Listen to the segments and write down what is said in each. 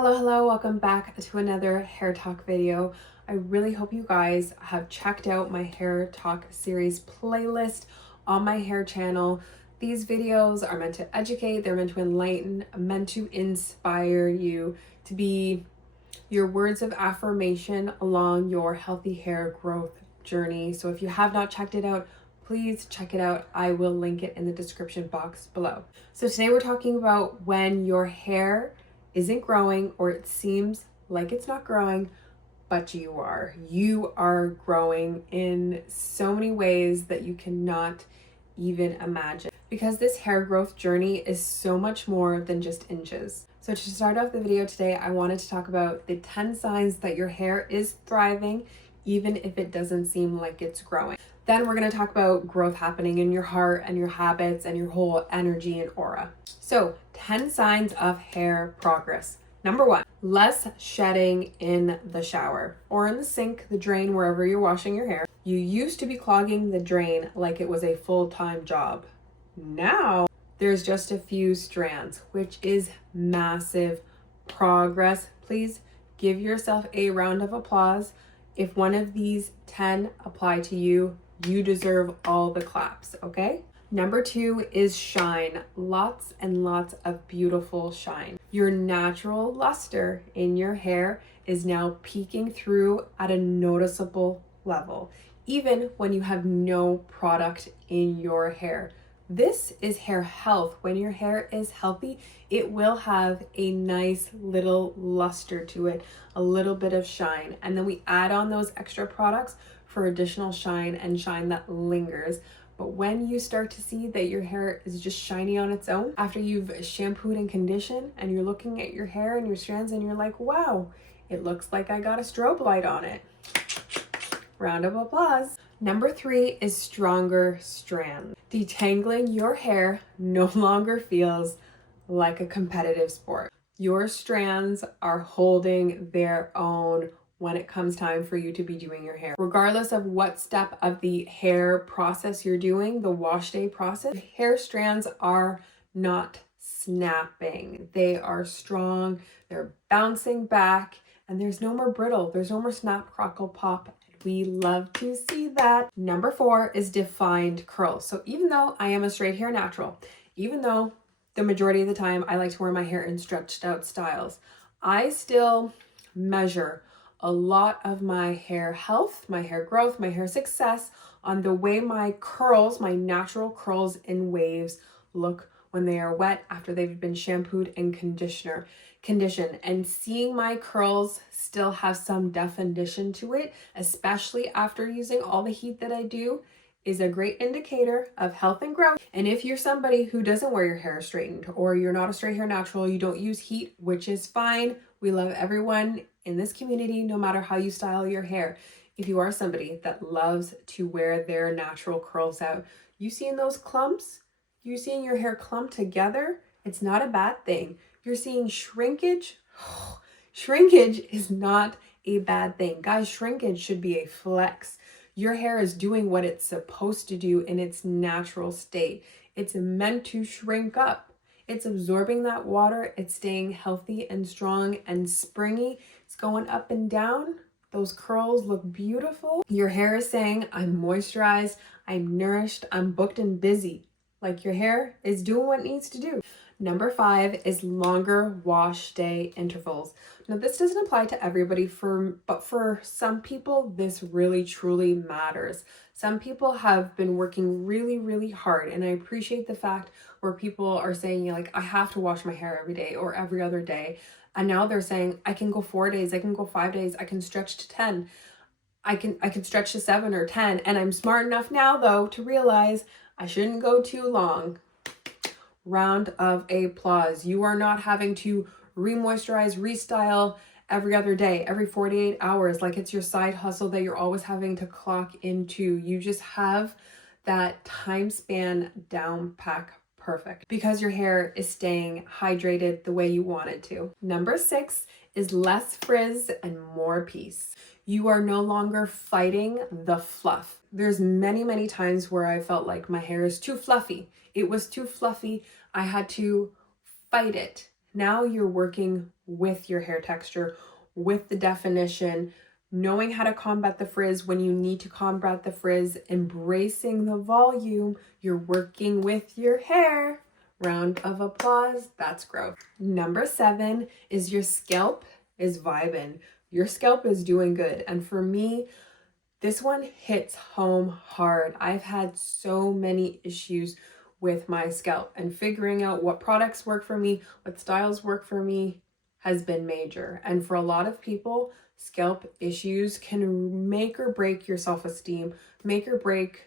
Hello, welcome back to another hair talk video. I really hope you guys have checked out my hair talk series playlist on my hair channel. These videos are meant to educate, they're meant to enlighten, meant to inspire you to be your words of affirmation along your healthy hair growth journey. So if you have not checked it out, please check it out. I will link it in the description box below. So today we're talking about when your hair isn't growing or it seems like it's not growing, but you are. You are growing in so many ways that you cannot even imagine, because this hair growth journey is so much more than just inches. So to start off the video today, I wanted to talk about the 10 signs that your hair is thriving, even if it doesn't seem like it's growing. Then we're going to talk about growth happening in your heart and your habits and your whole energy and aura. So 10 signs of hair progress. Number 1, less shedding in the shower or in the sink, the drain, wherever you're washing your hair. You used to be clogging the drain like it was a full-time job. Now there's just a few strands, which is massive progress. Please give yourself a round of applause. If one of these 10 apply to you, you deserve all the claps, okay? Number 2 is shine. Lots and lots of beautiful shine. Your natural luster in your hair is now peeking through at a noticeable level, even when you have no product in your hair. This is hair health. When your hair is healthy, it will have a nice little luster to it, a little bit of shine. And then we add on those extra products for additional shine and shine that lingers. But when you start to see that your hair is just shiny on its own, after you've shampooed and conditioned and you're looking at your hair and your strands and you're like, wow, it looks like I got a strobe light on it. Round of applause. Number 3 is stronger strands. Detangling your hair no longer feels like a competitive sport. Your strands are holding their own when it comes time for you to be doing your hair. Regardless of what step of the hair process you're doing, the wash day process, hair strands are not snapping. They are strong, they're bouncing back, and there's no more brittle. There's no more snap, crackle, pop. We love to see that. Number 4 is defined curls. So even though I am a straight hair natural, even though the majority of the time I like to wear my hair in stretched out styles, I still measure a lot of my hair health, my hair growth, my hair success on the way my curls, my natural curls in waves look when they are wet after they've been shampooed and conditioned. And seeing my curls still have some definition to it, especially after using all the heat that I do, is a great indicator of health and growth. And if you're somebody who doesn't wear your hair straightened, or you're not a straight hair natural, you don't use heat, which is fine. We love everyone in this community, no matter how you style your hair. If you are somebody that loves to wear their natural curls out, you seeing those clumps? You're seeing your hair clump together? It's not a bad thing. You're seeing shrinkage? Shrinkage is not a bad thing. Guys, shrinkage should be a flex. Your hair is doing what it's supposed to do in its natural state. It's meant to shrink up. It's absorbing that water. It's staying healthy and strong and springy. It's going up and down. Those curls look beautiful. Your hair is saying, I'm moisturized, I'm nourished, I'm booked and busy. Like, your hair is doing what it needs to do. Number 5 is longer wash day intervals. Now, this doesn't apply to everybody, but for some people, this really truly matters. Some people have been working really, really hard, and I appreciate the fact where people are saying, like, I have to wash my hair every day or every other day. And now they're saying, I can go 4 days, I can go 5 days, I can stretch to 10. I can stretch to 7 or 10. And I'm smart enough now, though, to realize I shouldn't go too long. Round of applause. You are not having to re-moisturize, restyle every other day, every 48 hours, like it's your side hustle that you're always having to clock into. You just have that time span down pack perfect because your hair is staying hydrated the way you want it to. Number 6 is less frizz and more peace. You are no longer fighting the fluff. There's many times where I felt like my hair is too fluffy. It was too fluffy. I had to fight it. Now you're working with your hair texture, with the definition, knowing how to combat the frizz when you need to combat the frizz, embracing the volume. You're working with your hair. Round of applause. That's growth. Number 7 is your scalp is vibing. Your scalp is doing good. And for me, this one hits home hard. I've had so many issues with my scalp, and figuring out what products work for me, what styles work for me has been major. And for a lot of people, scalp issues can make or break your self-esteem, make or break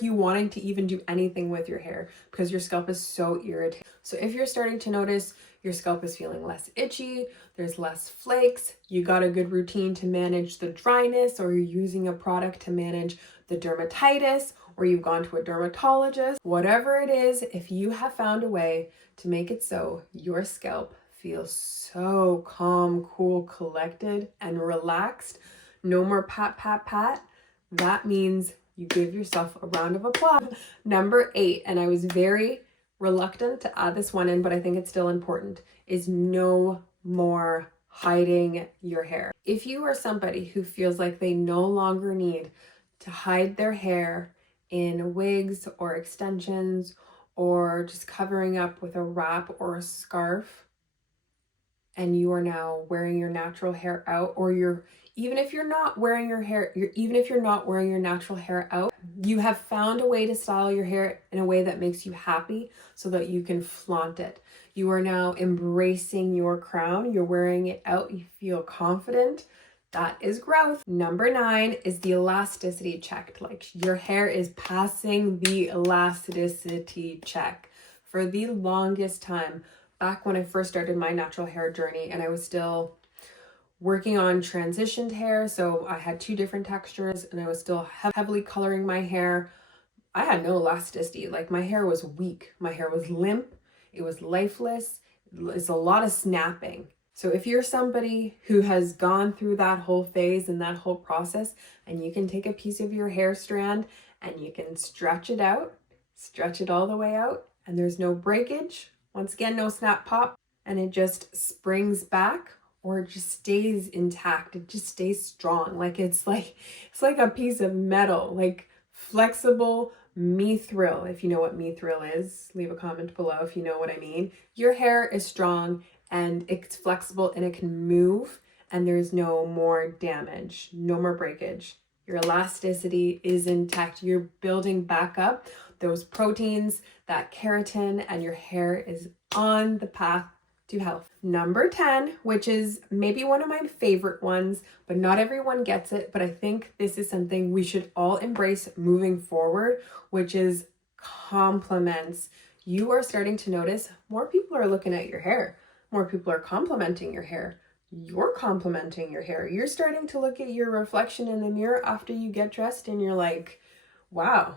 you wanting to even do anything with your hair, because your scalp is so irritating. So if you're starting to notice your scalp is feeling less itchy, there's less flakes, you got a good routine to manage the dryness, or you're using a product to manage the dermatitis, or you've gone to a dermatologist, whatever it is, if you have found a way to make it so your scalp feels so calm, cool, collected, and relaxed, no more pat, pat, pat, that means you give yourself a round of applause. Number 8, and I was very reluctant to add this one in, but I think it's still important, is no more hiding your hair. If you are somebody who feels like they no longer need to hide their hair in wigs or extensions, or just covering up with a wrap or a scarf, and you are now wearing your natural hair out, or even if you're not wearing your natural hair out, you have found a way to style your hair in a way that makes you happy so that you can flaunt it. You are now embracing your crown. You're wearing it out. You feel confident. That is growth. Number 9 is the elasticity check. Like, your hair is passing the elasticity check. For the longest time, back when I first started my natural hair journey, and I was still working on transitioned hair, so I had 2 different textures, and I was still heavily coloring my hair, I had no elasticity. Like, my hair was weak. My hair was limp. It was lifeless. It's a lot of snapping. So if you're somebody who has gone through that whole phase and that whole process, and you can take a piece of your hair strand and you can stretch it out, stretch it all the way out, and there's no breakage, once again, no snap pop, and it just springs back, or it just stays intact. It just stays strong. It's like a piece of metal, like flexible mithril. If you know what mithril is, leave a comment below if you know what I mean. Your hair is strong and it's flexible and it can move, and there's no more damage, no more breakage. Your elasticity is intact. You're building back up those proteins, that keratin, and your hair is on the path to health. Number 10, which is maybe one of my favorite ones, but not everyone gets it, but I think this is something we should all embrace moving forward, which is compliments. You are starting to notice more people are looking at your hair. More people are complimenting your hair. You're complimenting your hair. You're starting to look at your reflection in the mirror after you get dressed and you're like, wow,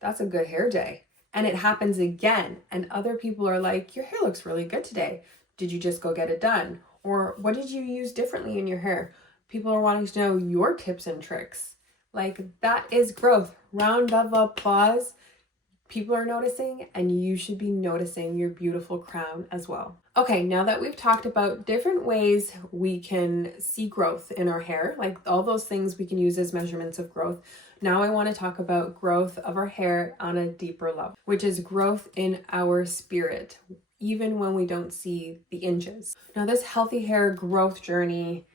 that's a good hair day. And it happens again. And other people are like, your hair looks really good today. Did you just go get it done? Or what did you use differently in your hair? People are wanting to know your tips and tricks. Like, that is growth. Round of applause. People are noticing, and you should be noticing your beautiful crown as well. Okay, now that we've talked about different ways we can see growth in our hair, like all those things we can use as measurements of growth, now I want to talk about growth of our hair on a deeper level, which is growth in our spirit, even when we don't see the inches. Now, this healthy hair growth journey,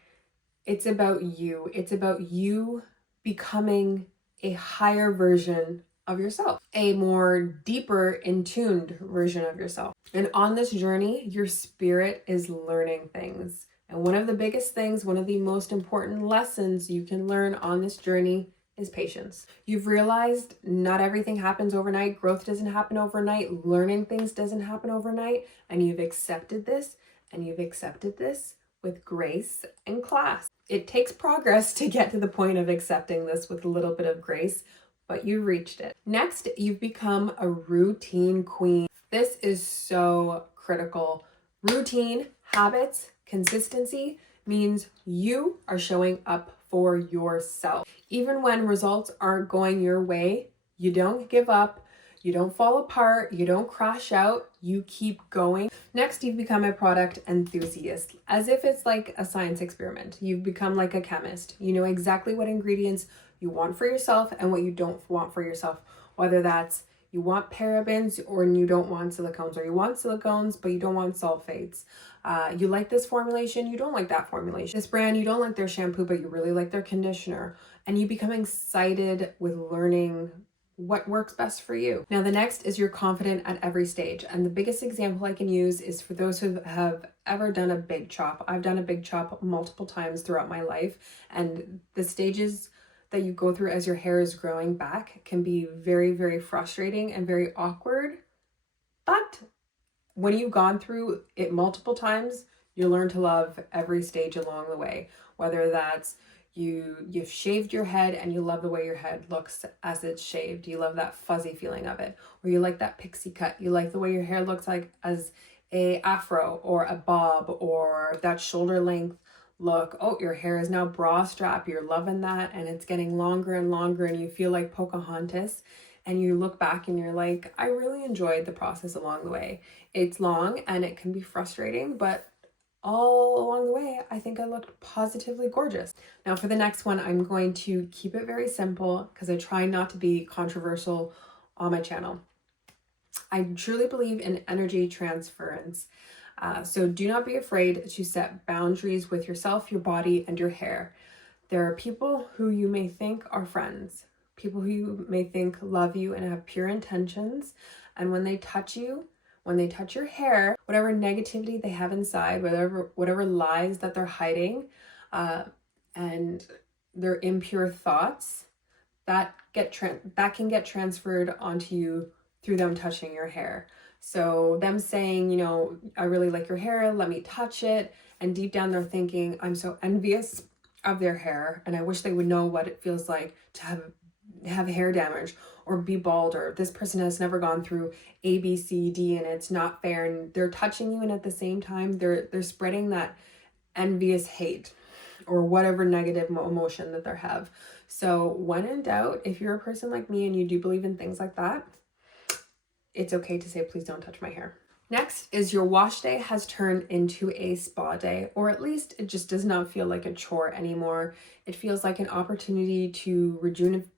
it's about you. It's about you becoming a higher version of yourself, a more deeper in tuned version of yourself. And on this journey, your spirit is learning things. And one of the biggest things, one of the most important lessons you can learn on this journey is patience. You've realized not everything happens overnight. Growth doesn't happen overnight. Learning things doesn't happen overnight. And you've accepted this, and you've accepted this with grace and class. It takes progress to get to the point of accepting this with a little bit of grace, but you reached it. Next, you've become a routine queen. This is so critical. Routine, habits, consistency means you are showing up for yourself. Even when results aren't going your way, you don't give up. You don't fall apart, you don't crash out, you keep going. Next, you've become a product enthusiast, as if it's like a science experiment. You've become like a chemist. You know exactly what ingredients you want for yourself and what you don't want for yourself, whether that's you want parabens or you don't want silicones, or you want silicones but you don't want sulfates. You like this formulation, you don't like that formulation. This brand, you don't like their shampoo but you really like their conditioner. And you become excited with learning what works best for you. Now, the next is you're confident at every stage. And the biggest example I can use is for those who have ever done a big chop. I've done a big chop multiple times throughout my life, and the stages that you go through as your hair is growing back can be very, very frustrating and very awkward. But when you've gone through it multiple times, you learn to love every stage along the way, whether that's you've shaved your head and you love the way your head looks as it's shaved. You love that fuzzy feeling of it. Or you like that pixie cut. You like the way your hair looks like as a afro or a bob, or that shoulder length look. Oh, your hair is now bra strap. You're loving that, and it's getting longer and longer, and you feel like Pocahontas. And you look back and you're like, I really enjoyed the process along the way. It's long and it can be frustrating, but all along the way, I think I looked positively gorgeous. Now for the next one, I'm going to keep it very simple because I try not to be controversial on my channel. I truly believe in energy transference. So do not be afraid to set boundaries with yourself, your body, and your hair. There are people who you may think are friends, people who you may think love you and have pure intentions. And when they touch you, when they touch your hair, whatever negativity they have inside, whatever lies that they're hiding, and their impure thoughts, that can get transferred onto you through them touching your hair. So them saying, you know, I really like your hair, let me touch it. And deep down they're thinking, I'm so envious of their hair and I wish they would know what it feels like to have hair damage or be bald, or this person has never gone through A, B, C, D and it's not fair. And they're touching you, and at the same time they're spreading that envious hate or whatever negative emotion that they have. So when in doubt, if you're a person like me and you do believe in things like that, it's okay to say, please don't touch my hair. Next is your wash day has turned into a spa day, or at least it just does not feel like a chore anymore. It feels like an opportunity to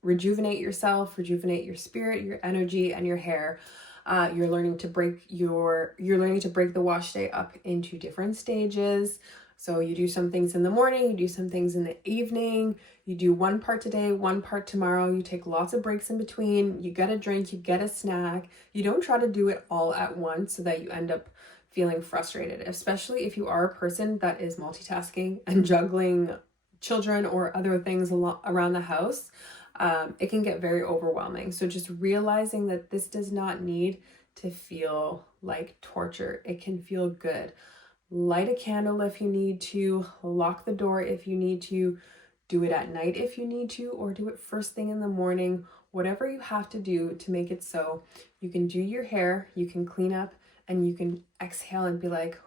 rejuvenate yourself, rejuvenate your spirit, your energy, and your hair. You're learning to break the wash day up into different stages. So you do some things in the morning, you do some things in the evening, you do one part today, one part tomorrow, you take lots of breaks in between, you get a drink, you get a snack. You don't try to do it all at once so that you end up feeling frustrated, especially if you are a person that is multitasking and juggling children or other things around the house. It can get very overwhelming. So just realizing that this does not need to feel like torture. It can feel good. Light a candle if you need to, lock the door if you need to, do it at night if you need to, or do it first thing in the morning. Whatever you have to do to make it so you can do your hair, you can clean up, and you can exhale and be like,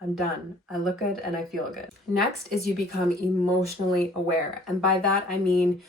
I'm done. I look good and I feel good. Next is you become emotionally aware. And by that, I mean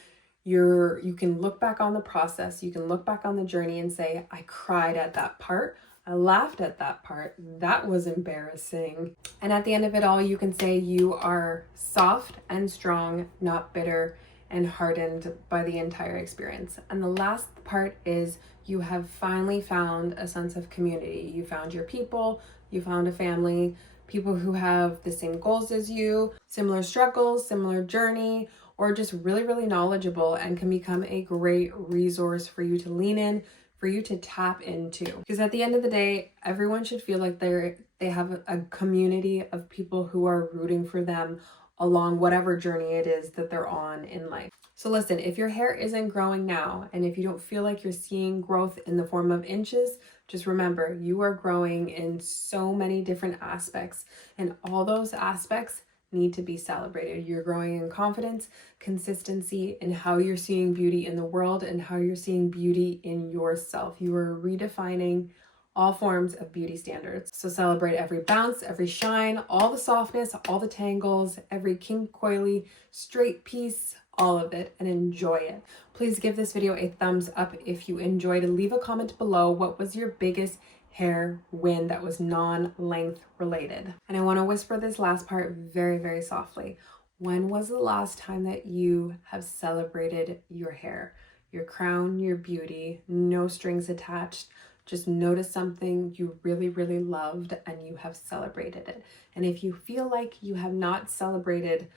you can look back on the process, you can look back on the journey and say, I cried at that part. I laughed at that part. That was embarrassing. And at the end of it all, you can say you are soft and strong, not bitter and hardened by the entire experience. And the last part is you have finally found a sense of community. You found your people, you found a family, people who have the same goals as you, similar struggles, similar journey, or just really, really knowledgeable and can become a great resource for you to lean in, for you to tap into. Because at the end of the day, everyone should feel like they have a community of people who are rooting for them along whatever journey it is that they're on in life. So listen, if your hair isn't growing now, and if you don't feel like you're seeing growth in the form of inches, just remember you are growing in so many different aspects, and all those aspects need to be celebrated. You're growing in confidence, consistency, in how you're seeing beauty in the world and how you're seeing beauty in yourself. You are redefining all forms of beauty standards. So celebrate every bounce, every shine, all the softness, all the tangles, every kinky, coily, straight piece, all of it and enjoy it. Please give this video a thumbs up if you enjoyed it. Leave a comment below. What was your biggest hair win that was non-length related? And I want to whisper this last part very, very softly. When was the last time that you have celebrated your hair, your crown, your beauty, no strings attached? Just notice something you really, really loved and you have celebrated it. And if you feel like you have not celebrated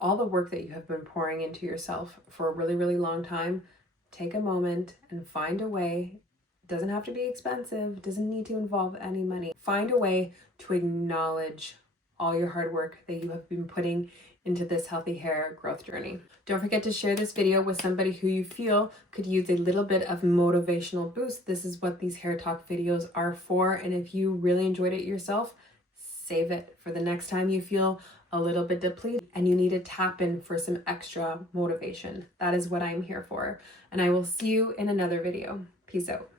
all the work that you have been pouring into yourself for a really, really long time, take a moment and find a way. It doesn't have to be expensive, doesn't need to involve any money. Find a way to acknowledge all your hard work that you have been putting into this healthy hair growth journey. Don't forget to share this video with somebody who you feel could use a little bit of motivational boost. This is what these hair talk videos are for. And if you really enjoyed it yourself, save it for the next time you feel a little bit depleted and you need to tap in for some extra motivation. That is what I'm here for. And I will see you in another video. Peace out.